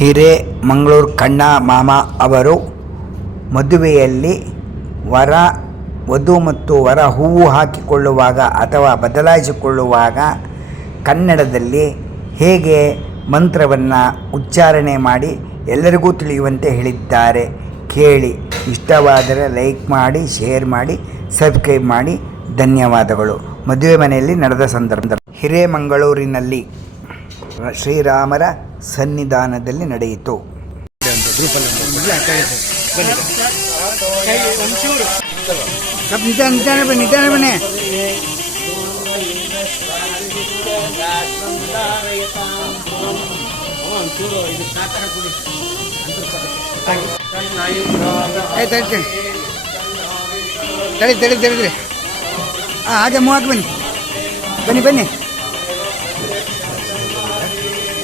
ಹಿರೇಮಂಗಳೂರು ಕಣ್ಣ ಮಾಮ ಅವರು ಮದುವೆಯಲ್ಲಿ ವಧು ಮತ್ತು ವರ ಹೂವು ಹಾಕಿಕೊಳ್ಳುವಾಗ ಅಥವಾ ಬದಲಾಯಿಸಿಕೊಳ್ಳುವಾಗ ಕನ್ನಡದಲ್ಲಿ ಹೇಗೆ ಮಂತ್ರವನ್ನು ಉಚ್ಚಾರಣೆ ಮಾಡಿ ಎಲ್ಲರಿಗೂ ತಿಳಿಯುವಂತೆ ಹೇಳಿದ್ದಾರೆ. ಕೇಳಿ. ಇಷ್ಟವಾದರೆ ಲೈಕ್ ಮಾಡಿ, ಶೇರ್ ಮಾಡಿ, ಸಬ್ಸ್ಕ್ರೈಬ್ ಮಾಡಿ. ಧನ್ಯವಾದಗಳು. ಮದುವೆ ಮನೆಯಲ್ಲಿ ನಡೆದ ಸಂದರ್ಭ ಹಿರೇಮಂಗಳೂರಿನಲ್ಲಿ ಶ್ರೀರಾಮರ ಸನ್ನಿಧಾನದಲ್ಲಿ ನಡೆಯಿತು. ಬನ್ನಿ. ತಡಿ ಹಾಗೆ ಮೂವಕ್ಕೆ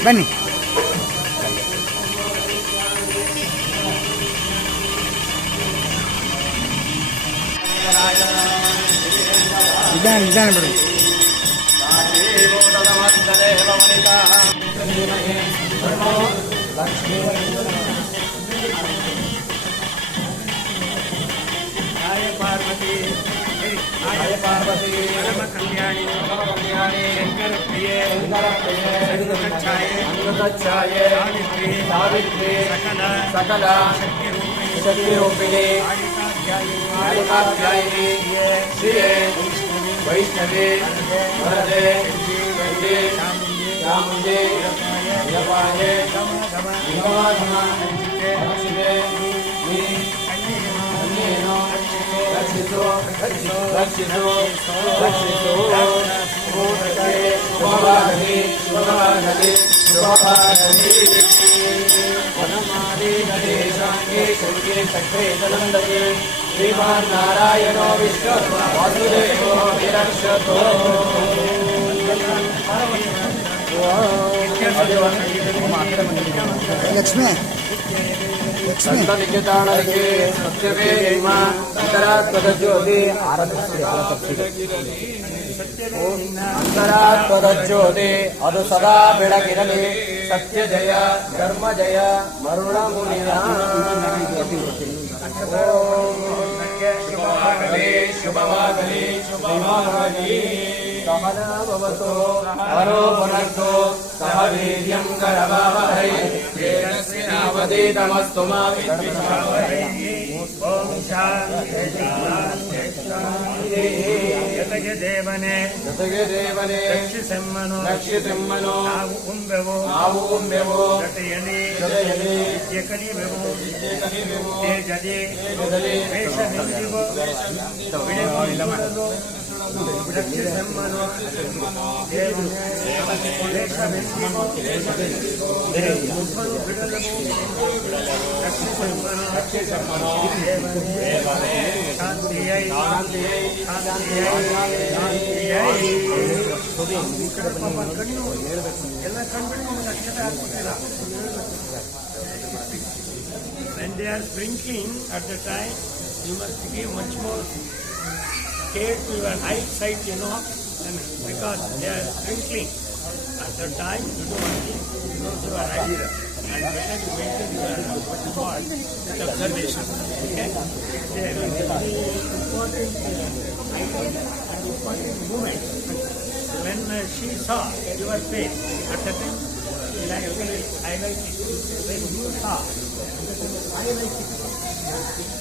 ಬನ್ನಿ. ನಿಧಾನ ಬಿಡು. ಪಾರ್ವತಿ ಪರಮ ಕಲ್ಯಾಣಿ ಶಂಕರ ಪ್ರಿಯೆ ಅಮೃತಚ್ಛಾಯೆ ಸಾವಿತ್ರಿ ಸಕಲ ಶಕ್ತಿ ರೂಪಿಣಿ ಕಾಳಿಕಾಧ್ಯಾಯಿನಿ ಶ್ರೀಯೇ ವೈಷ್ಣವಿ ವರದೆ ಚಾಮುಂಡಿ ಯವಾಯೇ ರಕ್ಷಿತೆ ರಕ್ಷಿಸು ಶುಭವಾಗಲಿ ವನಮಾದೇಶಾಂಗೇ ಶಂಕೇ ಚಕ್ರೇ ತನಂದಯೇ ಶ್ರೀಮಾನ್ ನಾರಾಯಣೋ ವಿಶ್ವ ವಾಸುದೇವೋ ವಿರಕ್ಷತೋ. ಲಕ್ಷ್ಮೀ ಸಂತನಿಕೇತಾಣಕ್ಕೆ ಸತ್ಯವೇ ನಿಮ್ಮ ಅಂತರಾತ್ಮದ ಜ್ಯೋತಿ ಅಂತರಾತ್ಮದ ಜ್ಯೋತಿ ಅದು ಸದಾ ಬೆಳಗಿರಲಿ. ಸತ್ಯ ಜಯ ಧರ್ಮ ಜಯ ಮರುಳ ಮುನಿಯ ಶುಭವಾಗಲಿ ಸಹನಾಭವತು ವರೋ ಪುನರ್ತು ಸಹ ವೀರ್ಯಂ ಕರವಾವಹೈ ತೇಜಸ್ವಿನಾವಧೀತಮಸ್ತು ಮಾ ವಿದ್ವಿಷಾವಹೈ. ಓಂ ಶಾಂತಿ ಜೊತೆಗೆ ದೇವನೇ ರಕ್ಷಿಸೆಮ್ಮನು ನಾವು ಉಂಬೆವು ಜೊತೆಯಲ್ಲಿ ವಿದ್ಯೆ ಕಲಿವೆವು ತೇಜಲಿ ವೇಷವೆಂದಿಗೂ ರಕ್ಷಿಸೆಮ್ಮನು ರಕ್ಷಿಸೆಮ್ಮನು ಶಾಂತಿಯೈ ಎಲ್ಲ ಕಣ್ಬಿಟ್ಟು ಅಕ್ಷತೆ ಆಗ್ತಿಲ್ಲ. When they are sprinkling at the time, you must give much more care to your eyesight, and because they are sprinkling at the time, you don't give close to your eyes. And better to maintain your thought with observation. Okay? There is very important moment. When she saw your face at the time, she actually highlighted. When you saw, highlighted.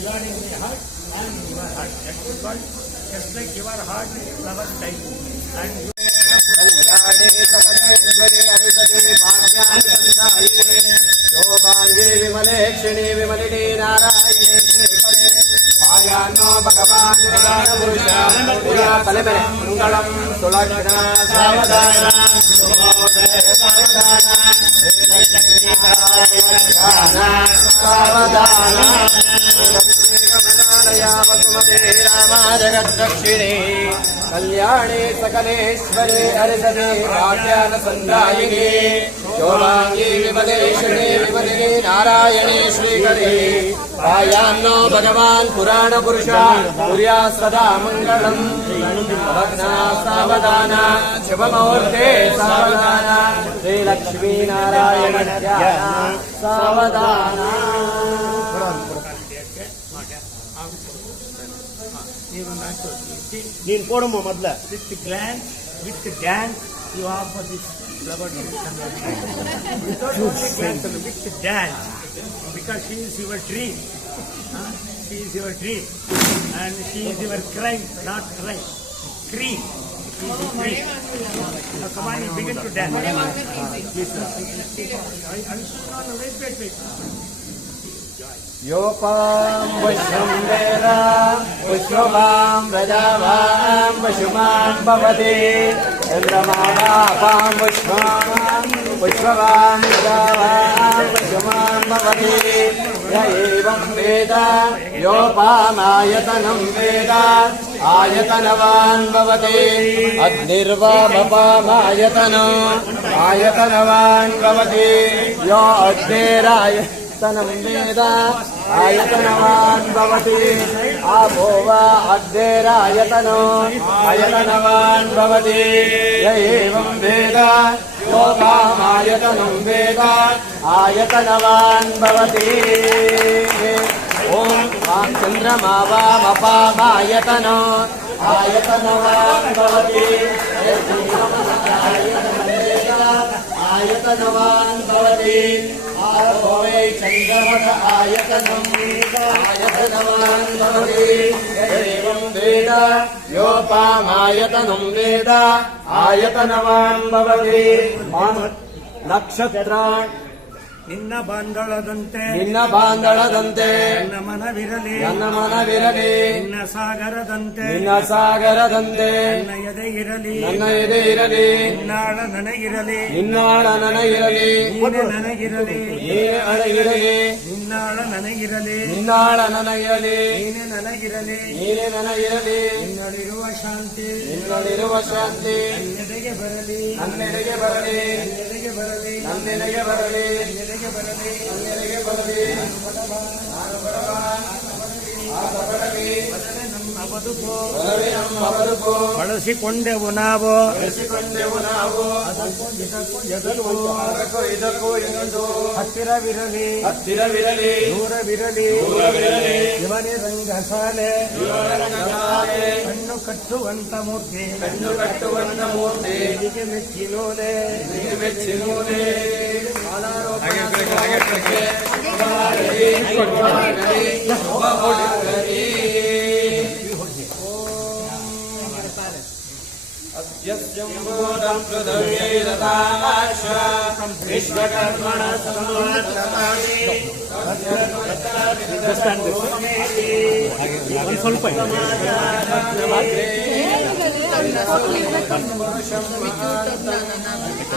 You are in the heart and your heart. That is called just like your heart is flower type. And you शोभांगी विमले क्षिणी विमलिनी Narayani पायानो भगवान पुरुषा तलेमे मंगलम सुलक्षणा सावधाना सावधाना वसुमते रामा जगद्दक्षिणे कल्याणे सकलेश्वरे हरिसदे भाग्यान संदायिनी शोभांगी विमले क्षिणी विमलिनी नारायणे श्रीकरे आयान्नो भगवान् पुराणपुरुष कुर्या सदा मङ्गलम् भग्ना सावधान शुभमुहूर्ते सावधान श्रीलक्ष्मीनारायण सावधान ನೀನು ಕೊಡಮ್ಮ ಮೊದಲ with glance, with dance, you offer this flower to without only glance, with dance, because she is your dream. She is your dream, and she is your crime, not crime. Cream. She is cream. Now come on, you begin to dance. Please, sir. Wait. योपां पुष्पं वेद पुष्पवां प्रजावां पशुमां भवति चन्द्रमावापां पुष्पवां पुष्पवां प्रजावां पशुमां भवति य एवं वेद योपामायतनं वेद आयतनवान् भवति अग्निर्वामपामायतनम् आयतनवान् भवति यो अग्निराय तनं वेद आयतनवान् भवति आपो वा अग्निरायतनो आयतनवान् भवति य एवं वेद योगामायतनं वेद आयतनवान् भवति ॐ वां चन्द्रमा वामपामायतनो आयतनवान् भवति आयतनवान् भवति आपो वै चन्द्रमस आयतनम् आयतनवान् भवति एवं वेद योपामायतनं वेद आयतनवान् भवति नक्षत्र ನಿನ್ನ ಬಾಂಧಳದಂತೆ ನಿನ್ನ ಬಾಂಧಳದಂತೆ ನನ್ನ ಮನವಿರಲಿ ನನ್ನ ಮನವಿರಲಿ ನಿನ್ನ ಸಾಗರದಂತೆ ನಿನ್ನ ಸಾಗರದಂತೆ ನನ್ನ ಎದೆ ಇರಲಿ ನನ್ನ ಎದೆ ಇರಲಿ ನಿನ್ನಾಳ ನನಗಿರಲಿ ನಿನ್ನಾಳ ನನಗಿರಲಿ ನೀನೆ ನನಗಿರಲಿ ನೀನೆ ನನಗಿರಲಿ ನಿನ್ನಾಳ ನನಗಿರಲಿ ನಿನ್ನಾಳ ನನಗಿರಲಿ ನೀನೆ ನನಗಿರಲಿ ನೀನೆ ನನಗಿರಲಿ ನಿನ್ನಲ್ಲಿರುವ ಶಾಂತಿ ನಿನ್ನಲ್ಲಿರುವ ಶಾಂತಿ ನನ್ನೆಡೆಗೆ ಬರಲಿ ನನ್ನೆಡೆಗೆ ಬರಲಿ ನನ್ನೆಡೆಗೆ ಬರಲಿ ನನ್ನೆಡೆಗೆ ಬರಲಿ ನನ್ನೆಡೆಗೆ ಬರಲಿ ನನ್ನೆಡೆಗೆ ಬರಲಿ ನಾನು ಬರಲಿ ನಮ್ಮ ಬದುಕು ಬರಲಿ ನಮ್ಮ ಬದುಕು ಬಳಸಿಕೊಂಡೆವು ನಾವು ಬೆಳೆಸಿಕೊಂಡೆವು ನಾವು ಅದಕ್ಕೂ ಇದಕ್ಕೂ ಅದಕ್ಕೂ ಇದಕ್ಕೂ ಎಂದು ಹತ್ತಿರವಿರಲಿ ಹತ್ತಿರವಿರಲಿ ದೂರವಿರಲಿ ದೂರವಿರಲಿ ಇವನೇ ರಂಗಸಾಲೆ ರಂಗಸಾಲೆ ಕಣ್ಣು ಕಟ್ಟುವಂತ ಮೂರ್ತಿ ಕಣ್ಣು ಕಟ್ಟುವಂತ ಮೂರ್ತಿ ಹೀಗೆ ಮೆಚ್ಚಿನೋಲೆ ಮೆಚ್ಚಿನೂರೇ ವಿಶ್ವಕರ್ಮಣ ಸ್ವಲ್ಪ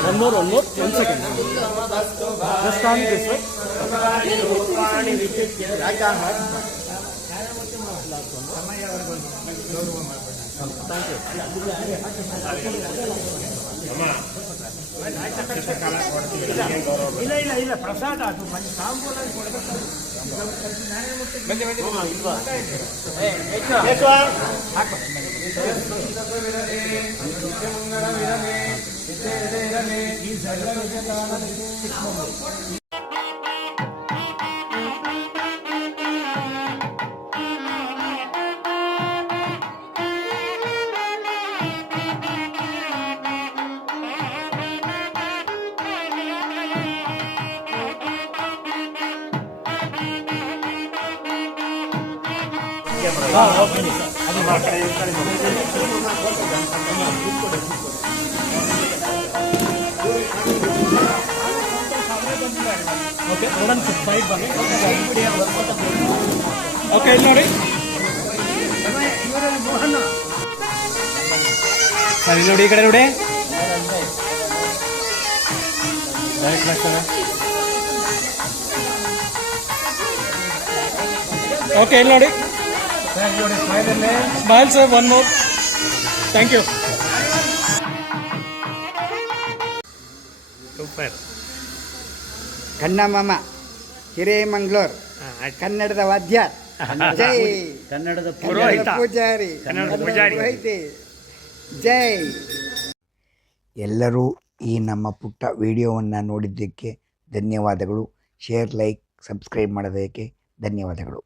One more, 1 second. Just stand this way. ಇಲ್ಲ ಪ್ರಸಾದ ಅದು ಮಂచి ತಾಂಬೂಲಾಗಿ ಕೊಡಬೇಕು ಓಕೆ ನೋಡೋಣ ಸೈಡ್ ಬನ್ನಿ ಓಕೆ ಇಲ್ಲಿ ನೋಡಿ ಸರಿ ನೋಡಿ ಈ ಕಡೆ ನೋಡಿ ಓಕೆ ಇಲ್ಲಿ ನೋಡಿ smile sir one more thank you super ಗಂಡ ಮಾಮ ಹಿರೇಮಂಗ್ಳೂರ್ ಕನ್ನಡದ ವಾದ್ಯಾರ್ ಜೈ ಕನ್ನಡದ ಪುರೋಹಿತ. ಕನ್ನಡದ ಪೂಜಾರಿ ಕನ್ನಡದ ಪೂಜಾರಿ. ಪುರೋಹಿತೆ ಜೈ. ಎಲ್ಲರೂ ಈ ನಮ್ಮ ಪುಟ್ಟ ವಿಡಿಯೋವನ್ನು ನೋಡಿದ್ದಕ್ಕೆ ಧನ್ಯವಾದಗಳು. ಶೇರ್, ಲೈಕ್, ಸಬ್ಸ್ಕ್ರೈಬ್ ಮಾಡೋದಕ್ಕೆ ಧನ್ಯವಾದಗಳು.